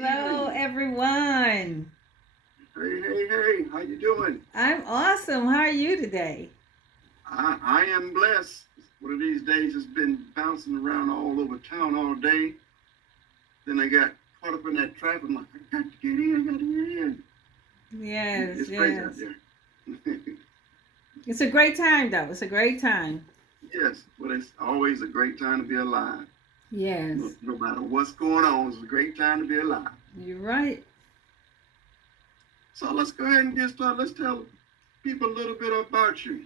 Hello, evening. everyone. Hey, how you doing? I'm awesome. How are you today? I am blessed. One of these days it's been bouncing around all over town all day. Then I got caught up in that traffic. I'm like, I got to get in, I got to get in. Yes, It's crazy out yes. there. It's a great time, though. It's a great time. Yes, but it's always a great time to be alive. No, Yes, no matter what's going on, it's a great time to be alive. you're right. So let's go ahead and get started. Let's tell people a little bit about you.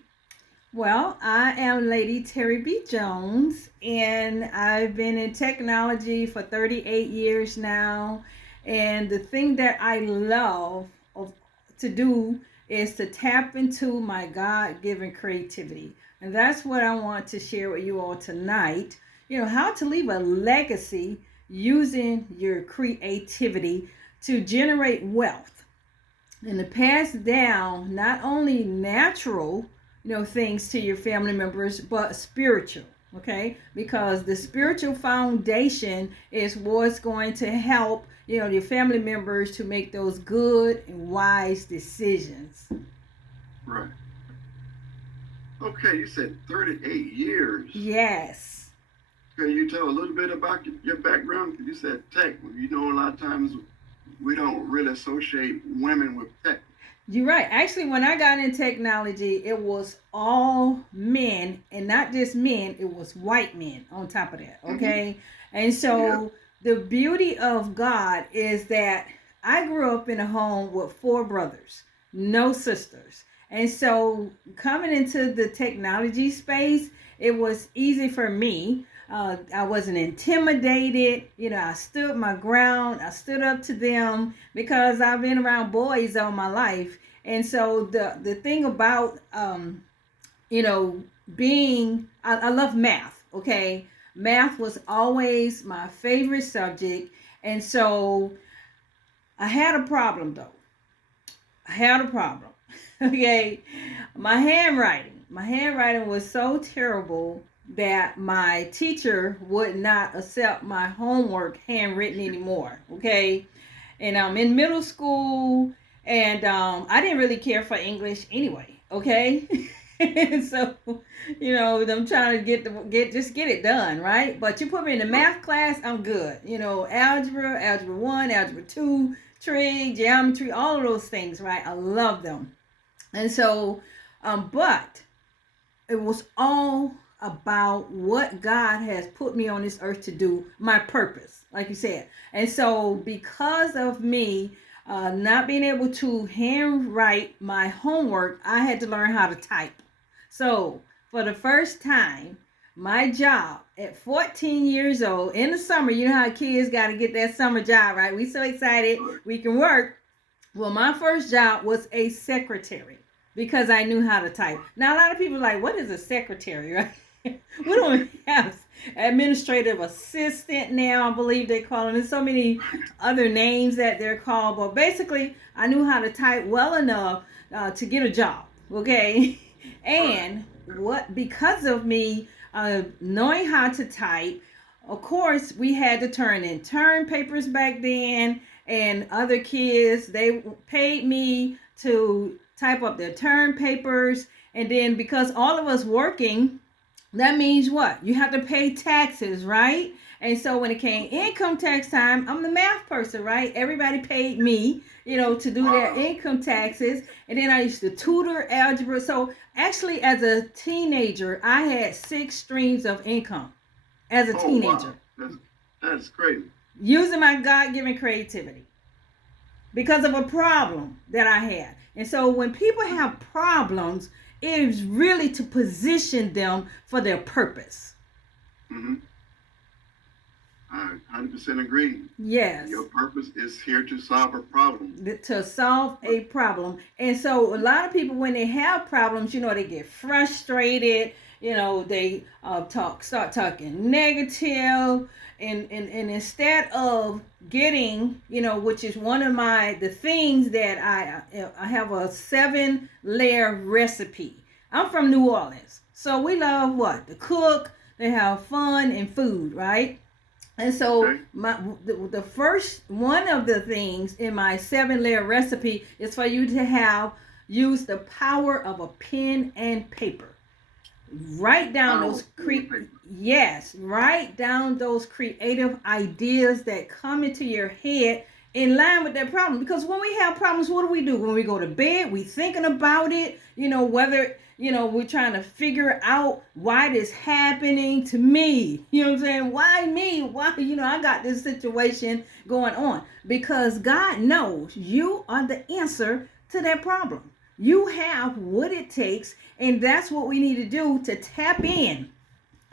Well, I am Lady Terri B. Jones, and I've been in technology for 38 years now. And the thing that I love of, to do is to tap into my God given creativity. And that's what I want to share with you all tonight. How to leave a legacy using your creativity to generate wealth and to pass down not only natural things to your family members but spiritual, okay, because the spiritual foundation is what's going to help your family members to make those good and wise decisions. Right. Okay, you said 38 years. Yes. Can you tell a little bit about your background? Because you said tech. You know, a lot of times we don't really associate women with tech. You're right. Actually, when I got in technology, it was all men, and not just men, it was white men on top of that. Mm-hmm. Okay. And Yep. so the beauty of God is that I grew up in a home with four brothers, no sisters. And so coming into the technology space, it was easy for me. I wasn't intimidated. I stood my ground. I stood up to them because I've been around boys all my life. And so the thing about you know being I love math. Okay, math was always my favorite subject, and so I had a problem though. I had a problem. Okay, my handwriting was so terrible that my teacher would not accept my homework handwritten anymore. Okay, and I'm in middle school, and I didn't really care for English anyway. Okay, and so I'm trying to get it done, right? But you put me in the Right. math class, I'm good. Algebra 1, algebra 2, trig, geometry, all of those things, right? I love them, and so, but it was all about what God has put me on this earth to do, my purpose, like you said. And so, because of me not being able to handwrite my homework, I had to learn how to type. So, for the first time, my job at 14 years old in the summer, you know how kids got to get that summer job, right? We so excited Right. we can work. Well, my first job was a secretary because I knew how to type. Now, a lot of people are like, what is a secretary, right? We don't have administrative assistant now, I believe they call them. There's so many other names that they're called. But basically, I knew how to type well enough to get a job, okay? Right. And because of me knowing how to type, of course, we had to turn in term papers back then, and other kids they paid me to type up their term papers. And then because all of us working, that means what? You have to pay taxes, right? And so when it came income tax time, I'm the math person, right? Everybody paid me, to do their Wow. income taxes. And then I used to tutor algebra. So actually, as a teenager, I had six streams of income as a Oh wow. teenager That's crazy. using my God given creativity because of a problem that I had. And so when people have problems, it is really to position them for their purpose. Mm-hmm. I 100% agree. Yes, Your purpose is here to solve a problem. to solve a problem. And so a lot of people, when they have problems, they get frustrated. They start talking negative, and instead of getting, which is one of the things that I have a 7-layer recipe. I'm from New Orleans, so we love what to cook. They have fun and food, right? And so Okay. the first one of the things in my 7-layer recipe is for you to have use the power of a pen and paper. Write down Power those pen and paper. yes, write down those creative ideas that come into your head in line with that problem. Because when we have problems, what do? When we go to bed, we thinking about it, whether we're trying to figure out why this happening to me. You know what I'm saying? Why me? Why I got this situation going on? Because God knows you are the answer to that problem. You have what it takes, and that's what we need to do to tap in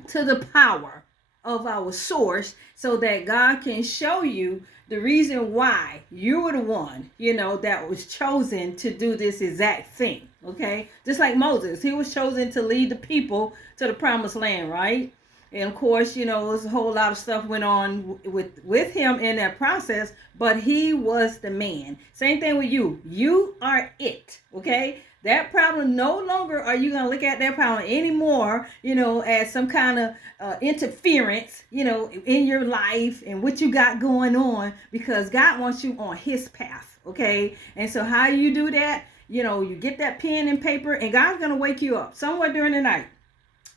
to the power of our source so that God can show you the reason why you were the one, that was chosen to do this exact thing. Okay? Just like Moses, he was chosen to lead the people to the promised land, right? And of course, there's a whole lot of stuff went on with him in that process, but he was the man. Same thing with you. You are it. Okay? That problem, no longer are you going to look at that problem anymore, as some kind of interference, in your life and what you got going on, because God wants you on his path. Okay? And so how you do that? You get that pen and paper, and God's going to wake you up somewhere during the night.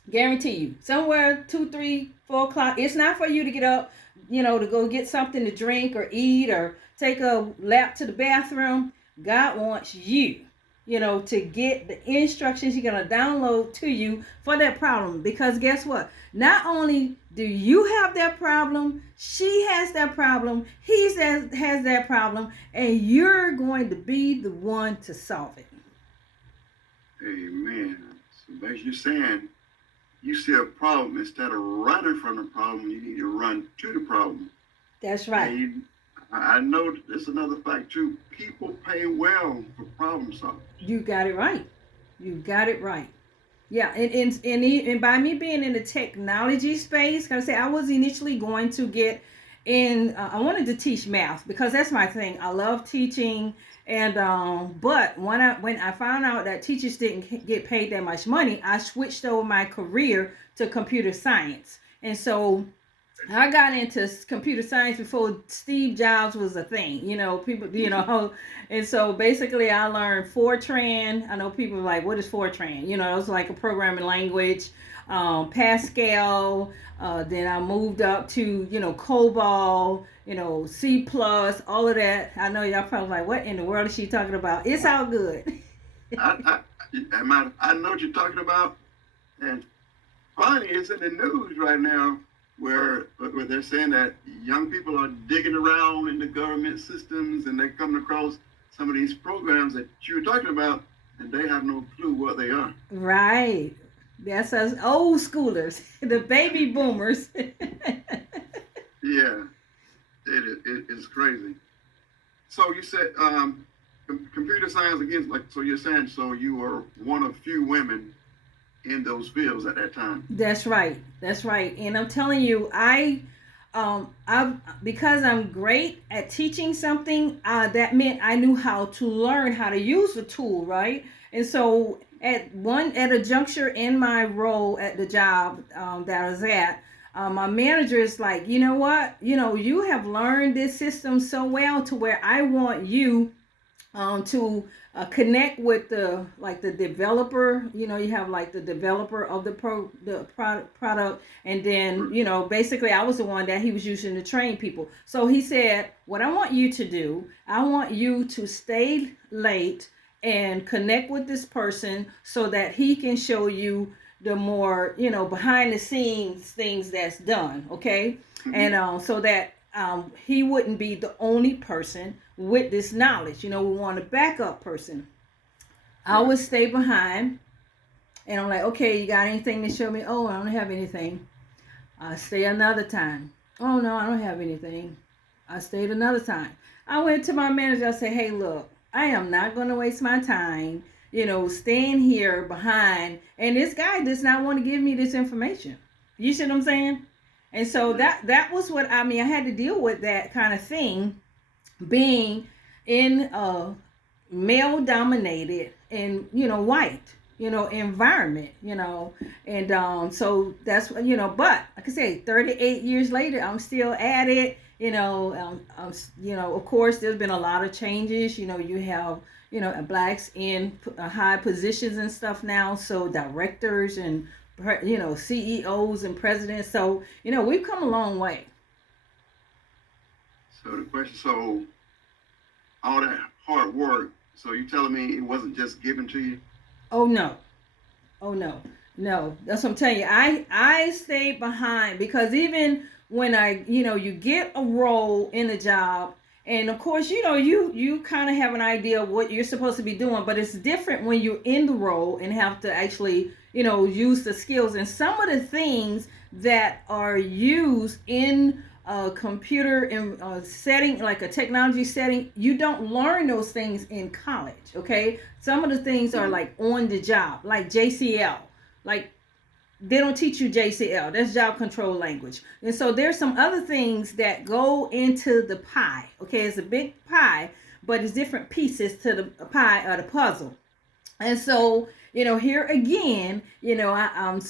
Guarantee you, somewhere 2, 3, 4 o'clock. It's not for you to get up, to go get something to drink or eat or take a lap to the bathroom. God wants you, to get the instructions He's gonna download to you for that problem. Because guess what? Not only do you have that problem, she has that problem, he has that problem, and you're going to be the one to solve it. Amen. So as you're saying, you see a problem, instead of running from the problem, you need to run to the problem. That's right. And I know there's another fact too. People pay well for problem solving. You got it right. You got it right. Yeah, and by me being in the technology space, can I say I was initially going to get in. I wanted to teach math because that's my thing. I love teaching, and but when I found out that teachers didn't get paid that much money, I switched over my career to computer science, and so I got into computer science before Steve Jobs was a thing. People, and so basically I learned Fortran. I know people are like, what is Fortran? It was like a programming language, Pascal. Then I moved up to, COBOL, C plus, all of that. I know y'all probably like, what in the world is she talking about? It's all good. I know what you're talking about. And funny, it's in the news right now where they're saying that young people are digging around in the government systems and they're coming across some of these programs that you were talking about, and they have no clue what they are. Right. That's us old schoolers, the baby boomers. Yeah, it is crazy. So you said computer science again, like, so you're saying, so you were one of few women in those fields at that time. That's right. That's right. And I'm telling you, I because I'm great at teaching something, that meant I knew how to learn how to use the tool, right? And so at a juncture in my role at the job that I was at, my manager is like, you know what? You have learned this system so well to where I want you to connect with the developer. You have like the developer of the product, and then basically I was the one that he was using to train people. So he said, what I want you to do, I want you to stay late and connect with this person so that he can show you the more behind the scenes things that's done. Okay. And so that he wouldn't be the only person with this knowledge. We want a backup person. I would stay behind, and I'm like, okay, you got anything to show me? Oh, I don't have anything. I stay another time. Oh no, I don't have anything. I stayed another time. I went to my manager. I said, hey, look, I am not going to waste my time, staying here behind. And this guy does not want to give me this information. You see what I'm saying? And so that was what I mean. I had to deal with that kind of thing, being in a male dominated and white. environment, and so that's but like I say, 38 years later, I'm still at it. Of course, there's been a lot of changes. You have blacks in high positions and stuff now, so directors and CEOs and presidents. So we've come a long way. So the question, so all that hard work, so you telling me it wasn't just given to you? Oh no. Oh no, no. That's what I'm telling you. I stayed behind because even when you get a role in a job, and of course, you kind of have an idea of what you're supposed to be doing, but it's different when you're in the role and have to actually, use the skills and some of the things that are used in a computer in a setting, like a technology setting. You don't learn those things in college. Okay, some of the things are like on the job, like JCL. Like, they don't teach you JCL. That's job control language. And so there's some other things that go into the pie. Okay, it's a big pie, but it's different pieces to the pie or the puzzle. And so, here again, I'm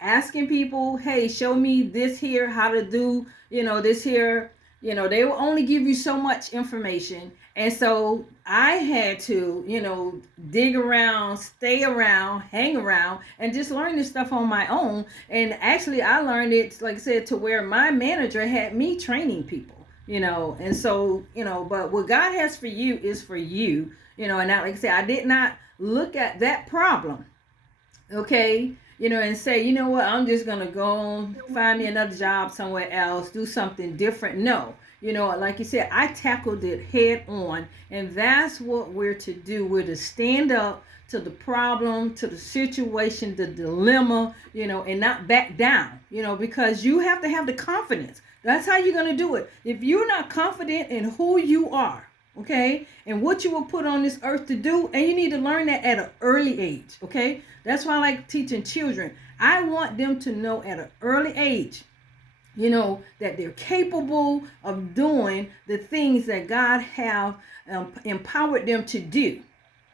asking people, hey, show me this here, how to do, this here. They will only give you so much information. And so I had to, dig around, stay around, hang around, and just learn this stuff on my own. And actually, I learned it, like I said, to where my manager had me training people, and so, but what God has for you is for you, and like I said, I did not look at that problem, okay, and say, what, I'm just gonna go on, find me another job somewhere else, do something different. No, like you said, I tackled it head on, and that's what we're to do. We're to stand up to the problem, to the situation, the dilemma, and not back down, because you have to have the confidence. That's how you're gonna do it. If you're not confident in who you are, okay, and what you were put on this earth to do, and you need to learn that at an early age, okay. That's why I like teaching children. I want them to know at an early age, that they're capable of doing the things that God have empowered them to do,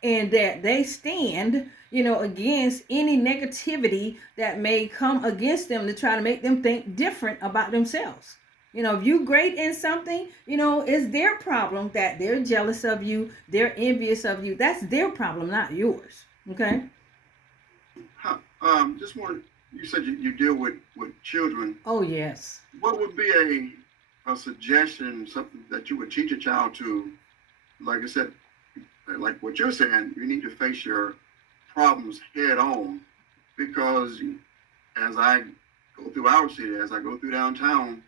and that they stand, against any negativity that may come against them to try to make them think different about themselves. If you great in something, it's their problem that they're jealous of you, they're envious of you. That's their problem, not yours. Okay. Just want you said you deal with children. Oh yes. What would be a suggestion, something that you would teach a child to, like I said, like what you're saying, you need to face your problems head on, because as I go through our city, as I go through downtown,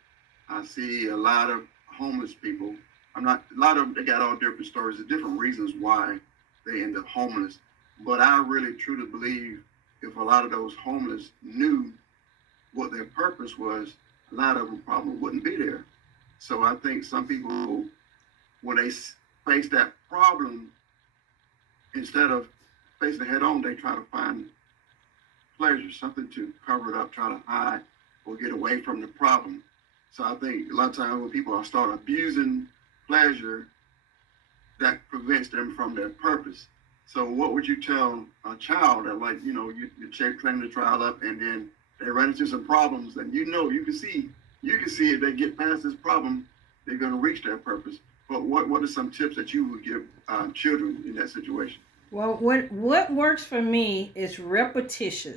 I see a lot of homeless people. A lot of them, they got all different stories, the different reasons why they end up homeless. But I really truly believe if a lot of those homeless knew what their purpose was, a lot of them probably wouldn't be there. So I think some people, when they face that problem, instead of facing it head on, they try to find pleasure, something to cover it up, try to hide or get away from the problem. So I think a lot of times when people start abusing pleasure, that prevents them from their purpose. So what would you tell a child that, like, you're training the child up, and then they run into some problems, and you can see if they get past this problem, they're going to reach their purpose. But what are some tips that you would give children in that situation? Well, what works for me is repetition.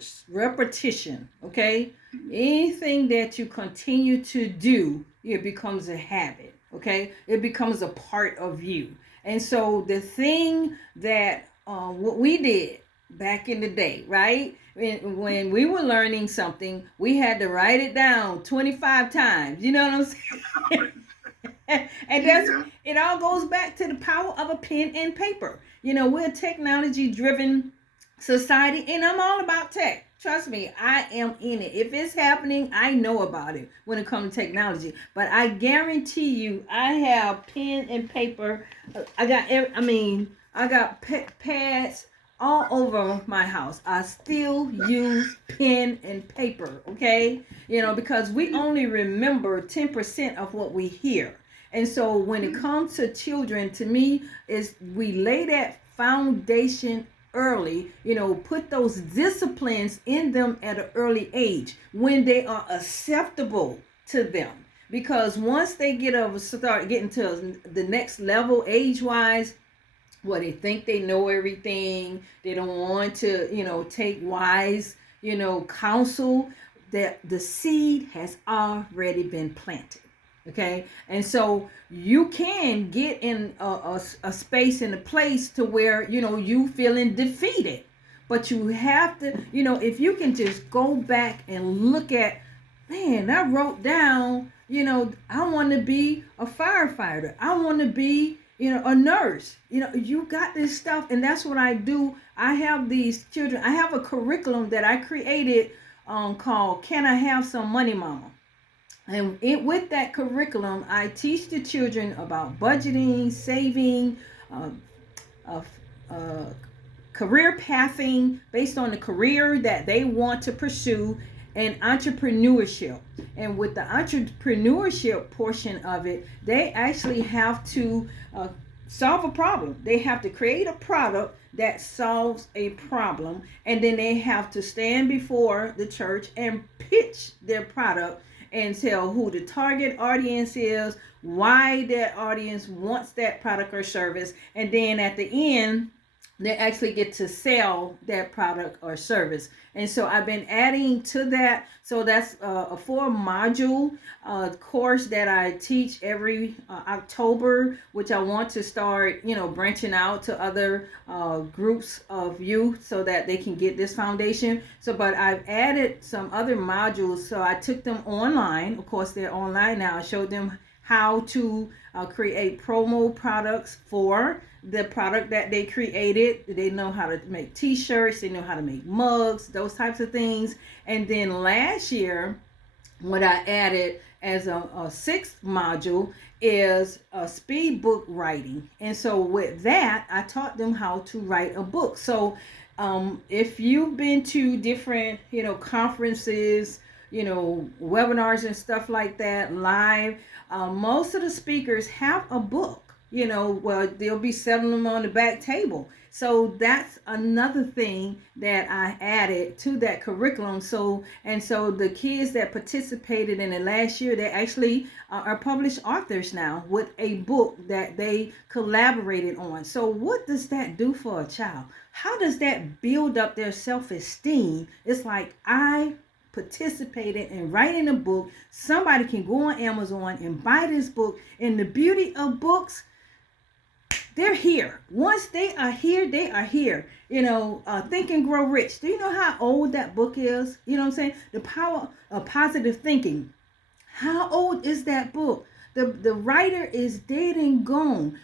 Okay, anything that you continue to do, it becomes a habit. Okay, it becomes a part of you. And so the thing that what we did back in the day, right? When we were learning something, we had to write it down 25 times. You know what I'm saying? And that's Yeah. it. All goes back to the power of a pen and paper. We're a technology driven society, and I'm all about tech. Trust me, I am in it. If it's happening, I know about it when it comes to technology. But I guarantee you, I have pen and paper. I got pads all over my house. I still use pen and paper, okay? Because we only remember 10% of what we hear. And so when it comes to children, to me, is we lay that foundation early, put those disciplines in them at an early age when they are acceptable to them. Because once they start getting to the next level age wise, well, they think they know everything. They don't want to, take wise, counsel. That the seed has already been planted. Okay, and so you can get in a space and a place to where you feeling defeated, but you have to, if you can just go back and look at, man, I wrote down, I want to be a firefighter. I want to be, a nurse. You got this stuff, and that's what I do. I have these children. I have a curriculum that I created called "Can I Have Some Money, Mama?" And with that curriculum, I teach the children about budgeting, saving, uh, uh, uh, career pathing based on the career that they want to pursue, and entrepreneurship. And with the entrepreneurship portion of it, they actually have to solve a problem. They have to create a product that solves a problem, and then they have to stand before the church and pitch their product and tell who the target audience is, why that audience wants that product or service, and then at the end they actually get to sell that product or service. And so I've been adding to that. So that's a 4 module course that I teach every October, which I want to start, branching out to other groups of youth so that they can get this foundation. So, but I've added some other modules. So I took them online. Of course, they're online now. I showed them how to create promo products for the product that they created. They know how to make t-shirts, they know how to make mugs, those types of things. And then last year, what I added as a sixth module is speed book writing. And so with that, I taught them how to write a book. So if you've been to different, conferences, webinars and stuff like that live, most of the speakers have a book. Well, they'll be selling them on the back table. So that's another thing that I added to that curriculum. So the kids that participated in it last year, they actually are published authors now with a book that they collaborated on. So what does that do for a child? How does that build up their self-esteem? It's like, I participated in writing a book. Somebody can go on Amazon and buy this book. And the beauty of books, they're here. Once they are here, they are here. Think and Grow Rich. Do you know how old that book is? You know what I'm saying? The Power of Positive Thinking. How old is that book? The writer is dead and gone.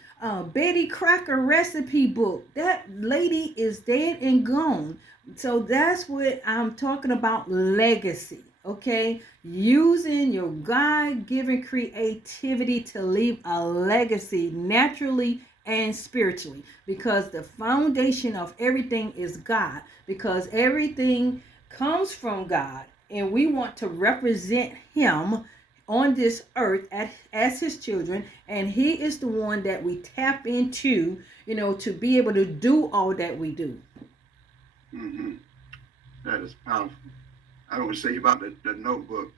Betty Crocker recipe book. That lady is dead and gone. So that's what I'm talking about, legacy. Okay, using your God-given creativity to leave a legacy naturally and spiritually, because the foundation of everything is God, because everything comes from God, and we want to represent him on this earth as his children, and he is the one that we tap into, to be able to do all that we do. Mm-hmm. That is powerful. I don't want to say about the notebook.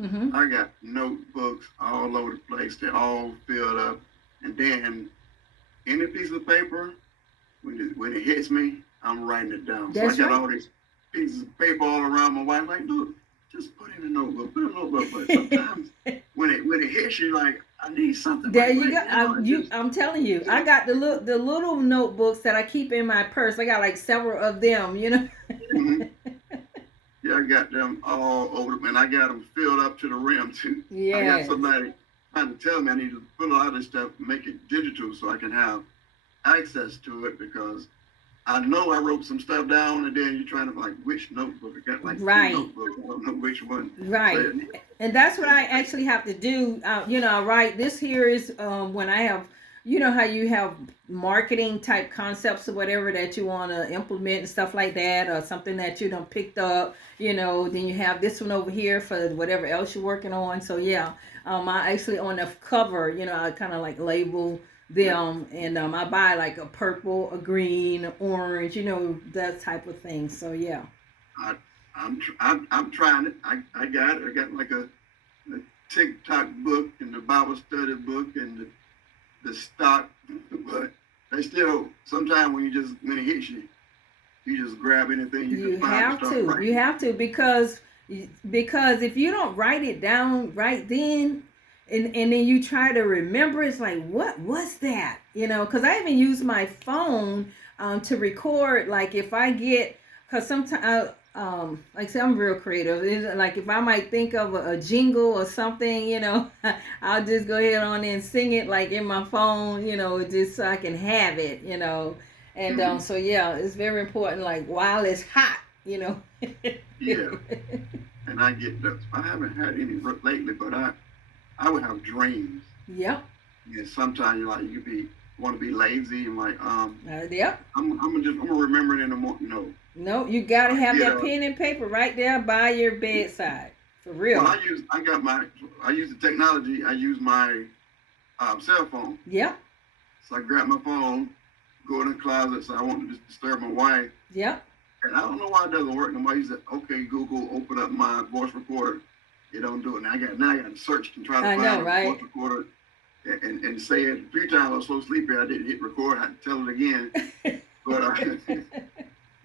Mm-hmm. I got notebooks all over the place. They're all filled up. And then any piece of paper, when it hits me, I'm writing it down. That's so I got right. all these pieces of paper all around my wife. Like, look, just put it in a notebook. Put it in a notebook. But sometimes when it hits you, like, I need something. There like, you go. I'm telling you, I got the little notebooks that I keep in my purse. I got like several of them. Mm-hmm. Yeah, I got them all over, and I got them filled up to the rim too. Yeah. I got somebody trying to tell me I need to put a lot of this stuff, make it digital so I can have access to it, because I know I wrote some stuff down, and then you're trying to like, which notebook? I got like right. 2 notebooks. I don't know which one. Right. And that's what I actually have to do. Right. This here is when I have, how you have marketing type concepts or whatever that you want to implement and stuff like that, or something that you done picked up, then you have this one over here for whatever else you're working on. So yeah, I actually on the cover, I kind of like label them, and I buy like a purple, a green, orange, that type of thing. So yeah. I, I'm trying it. I got it. I got like a TikTok book and the Bible study book and the stock, but they still sometimes when it hits you, you just grab anything you can You find and have start to. You writing. have to because if you don't write it down right then, and then you try to remember, it's like what was that? Because I even use my phone to record. Like if I get, because sometimes. Like I said, I'm real creative. Like if I might think of a jingle or something, I'll just go ahead on and sing it like in my phone, just so I can have it. And Mm-hmm. so yeah, it's very important. Like while it's hot. Yeah, and I get those. I haven't had any lately, but I would have dreams. Yep. Yeah, sometimes you could be want to be lazy and like Yep. I'm gonna remember it in the morning. No, No, you gotta I have get that up. pen and paper right there by your bedside. For Well, real. I use the technology. I use my cell phone. Yep. So I grab my phone, go in the closet. So I won't disturb my wife. Yep. And I don't know why it doesn't work. Nobody said, "Okay, Google, open up my voice recorder." It don't do it. Now I got to search and try to I know, find a voice right? recorder and say it 3 times. I was so sleepy I didn't hit record. I had to tell it again.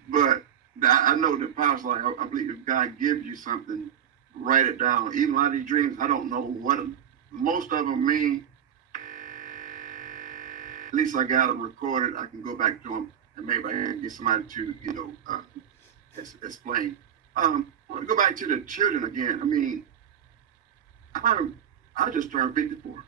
But but I know the power's like I believe if God gives you something, write it down. Even a lot of these dreams, I don't know what most of them mean. At least I got them recorded. I can go back to them and maybe I can get somebody to explain. I want to go back to the children again. I mean, I I just turned 54.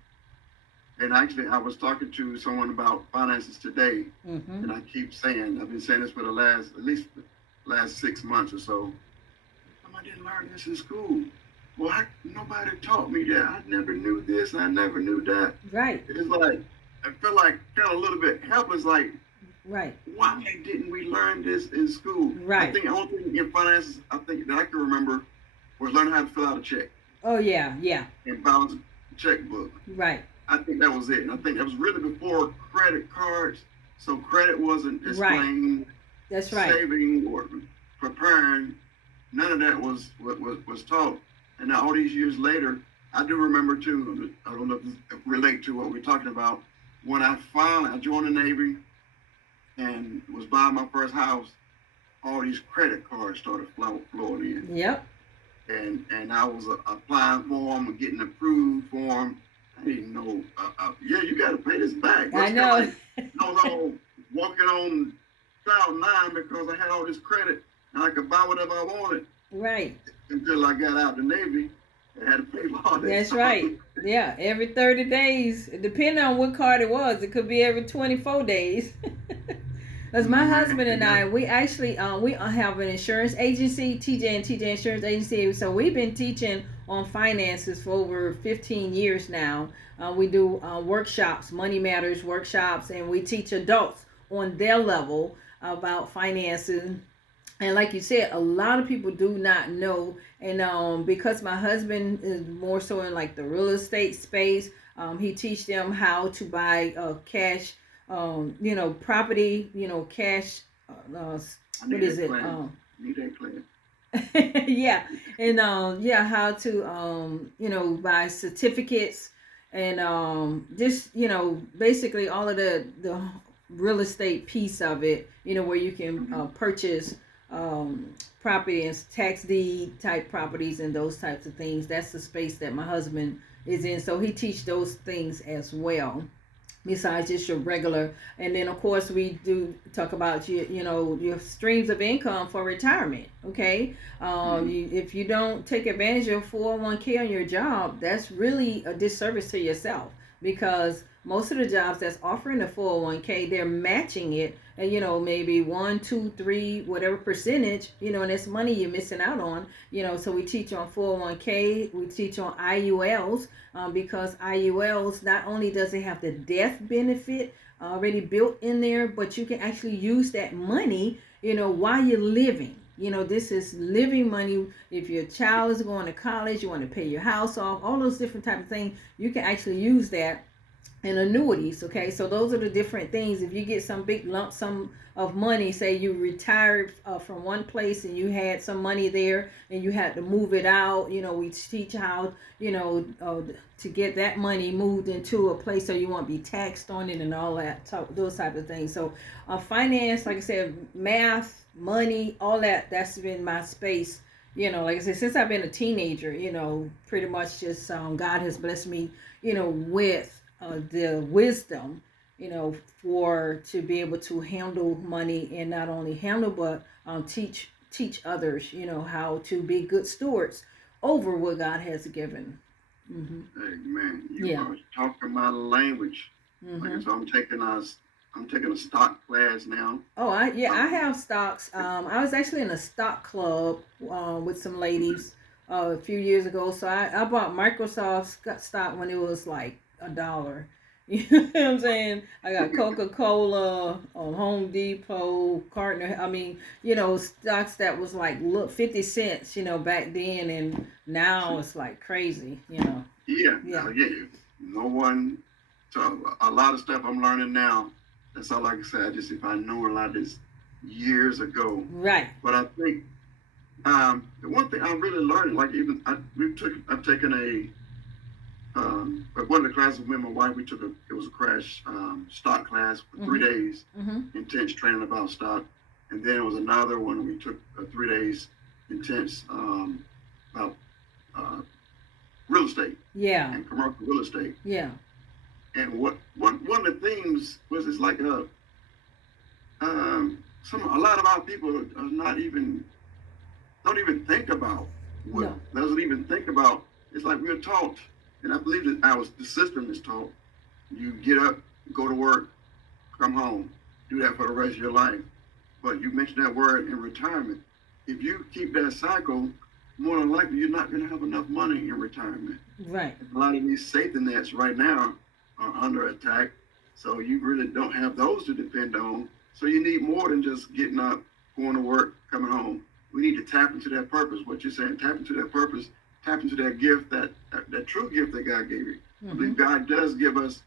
And actually, I was talking to someone about finances today, Mm-hmm. and I've been saying this for the last, at least the last 6 months or so. I didn't learn this in school. Well, nobody taught me that. I never knew this, and I never knew that. Right. It's like, I feel like kind of a little bit helpless, like, Right. why didn't we learn this in school? I Right. think the only thing in finances I think that I can remember was learning how to fill out a check Oh yeah. Yeah. and balance a checkbook. Right. I think that was it. And I think that was really before credit cards. So credit wasn't Right. explained, That's right. saving or preparing. None of that was taught. And now all these years later, I do remember too. I don't know if this relate to what we're talking about. When I joined the Navy and was buying my first house, all these credit cards started flowing in, Yep. and I was applying for them and getting approved for them. I didn't know. Yeah, you got to pay this back. But I it's kind of know. like I was all walking on cloud nine because I had all this credit and I could buy whatever I wanted Right. until I got out the Navy and had to pay for all that That's stuff. right. Yeah. Every 30 days, depending on what card it was, it could be every 24 days. Because my husband and I, we actually we have an insurance agency, TJ and TJ Insurance Agency. So we've been teaching on finances for over 15 years now. We do workshops, money matters workshops, and we teach adults on their level about finances. And like you said, a lot of people do not know. And because my husband is more so in like the real estate space, he teach them how to buy cash, property, cash. I What need is that it? plan. Need that plan. Yeah, and yeah, how to buy certificates and just basically all of the real estate piece of it. Where you can Mm-hmm. purchase property and tax deed type properties and those types of things. That's the space that my husband is in. So he teach those things as well besides just your regular. And then of course we do talk about your streams of income for retirement. Okay. Mm-hmm. If you don't take advantage of 401k on your job, that's really a disservice to yourself, because most of the jobs that's offering the 401k, they're matching it, and maybe 1 2 3 whatever percentage, and it's money you're missing out on. So we teach on 401k, we teach on IULs, because IULs, not only does it have the death benefit already built in there, but you can actually use that money, while you're living. This is living money. If your child is going to college, you want to pay your house off, all those different type of things, you can actually use that and annuities. Okay, so those are the different things. If you get some big lump sum of money, say you retired from one place and you had some money there and you had to move it out, we teach how to get that money moved into a place so you won't be taxed on it and all that, those type of things. So finance, like I said, math, money, all that's been my space. Like I said, since I've been a teenager, pretty much just God has blessed me, with the wisdom, for to be able to handle money, and not only handle but teach others, how to be good stewards over what God has given. Mm-hmm. Hey man, you Yeah. are talking my language. Like Mm-hmm. so, I'm taking a stock class now. Oh, I Um, have stocks. I was actually in a stock club with some ladies a few years ago. So I bought Microsoft stock when it was like $1. You know what I'm saying? I got Coca Cola, Home Depot, Carter. I mean, stocks that was like 50 cents, back then, and now it's like crazy. yeah, Yeah. again, no one. So a lot of stuff I'm learning now. That's all like I said. Just if I knew a lot of this years ago, Right. but I think the one thing I'm really learning, like even I've taken one of the classes with my wife. It was a crash stock class for Mm-hmm. 3 days, Mm-hmm. intense training about stock, and then it was another one we took 3 days intense about uh, real estate Yeah. and commercial real estate. Yeah. And one of the things was it's like a lot of our people are not even don't even think about what No. doesn't even think about. It's like we're taught, and I believe that the system is taught. You get up, go to work, come home, do that for the rest of your life. But you mentioned that word in retirement. If you keep that cycle, more than likely you're not going to have enough money in retirement. Right. A lot of these safety nets right now are under attack, so you really don't have those to depend on. So you need more than just getting up, going to work, coming home. We need to tap into that purpose. What you're saying, tap into that purpose, tap into that gift, that true gift that God gave you. I Mm-hmm. believe God does give us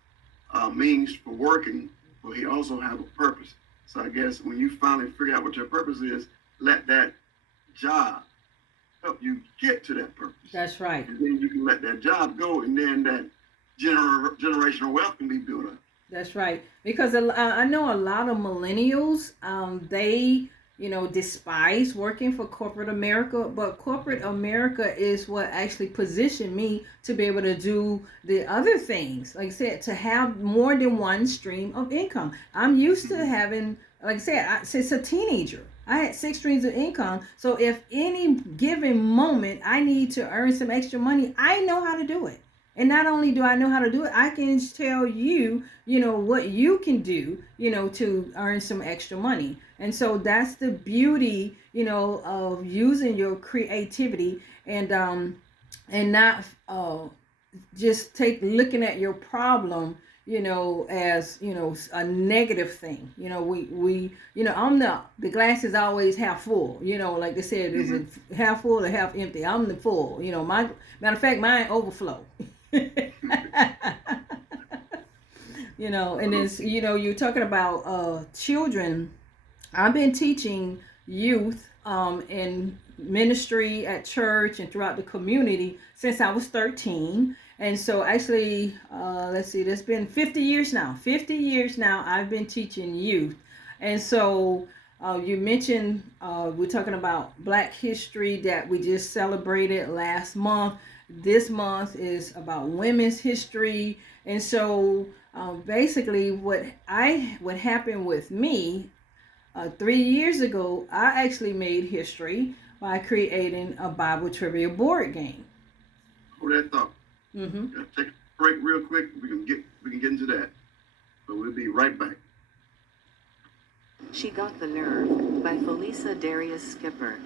means for working, but He also have a purpose. So I guess when you finally figure out what your purpose is, let that job help you get to that purpose. That's right. And then you can let that job go, and then that generational wealth can be built up. That's right. Because I know a lot of millennials, they, despise working for corporate America, but corporate America is what actually positioned me to be able to do the other things. Like I said, to have more than one stream of income. I'm used to having, like I said, since a teenager, I had 6 streams of income. So if any given moment I need to earn some extra money, I know how to do it. And not only do I know how to do it, I can tell you, what you can do, to earn some extra money. And so that's the beauty, of using your creativity, and not just looking at your problem, as a negative thing. I'm the glass is always half full. Like they said, is it half full or half empty? I'm the full. My matter of fact, mine overflow. And then you're talking about children. I've been teaching youth in ministry at church and throughout the community since I was 13. And so actually, let's see, that's been 50 years now. 50 years now I've been teaching youth. And so you mentioned we're talking about Black History that we just celebrated last month. This month is about women's history. And so basically what happened with me 3 years ago, I actually made history by creating a Bible trivia board game. Hold that thought. Mm-hmm. Take a break real quick. We can get into that. So we'll be right back. She Got the Nerve by Felisa Darius Skipper.